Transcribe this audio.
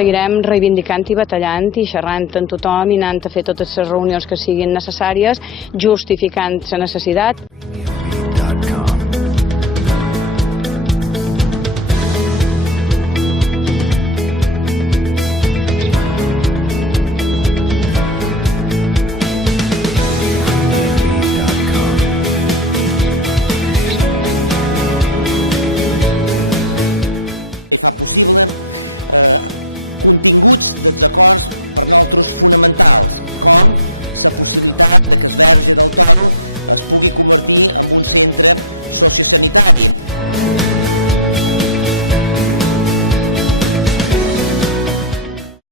seguirem reivindicant i batallant i xerrant amb tothom i anant a fer totes les reunions que siguin necessàries, justificant la necessitat.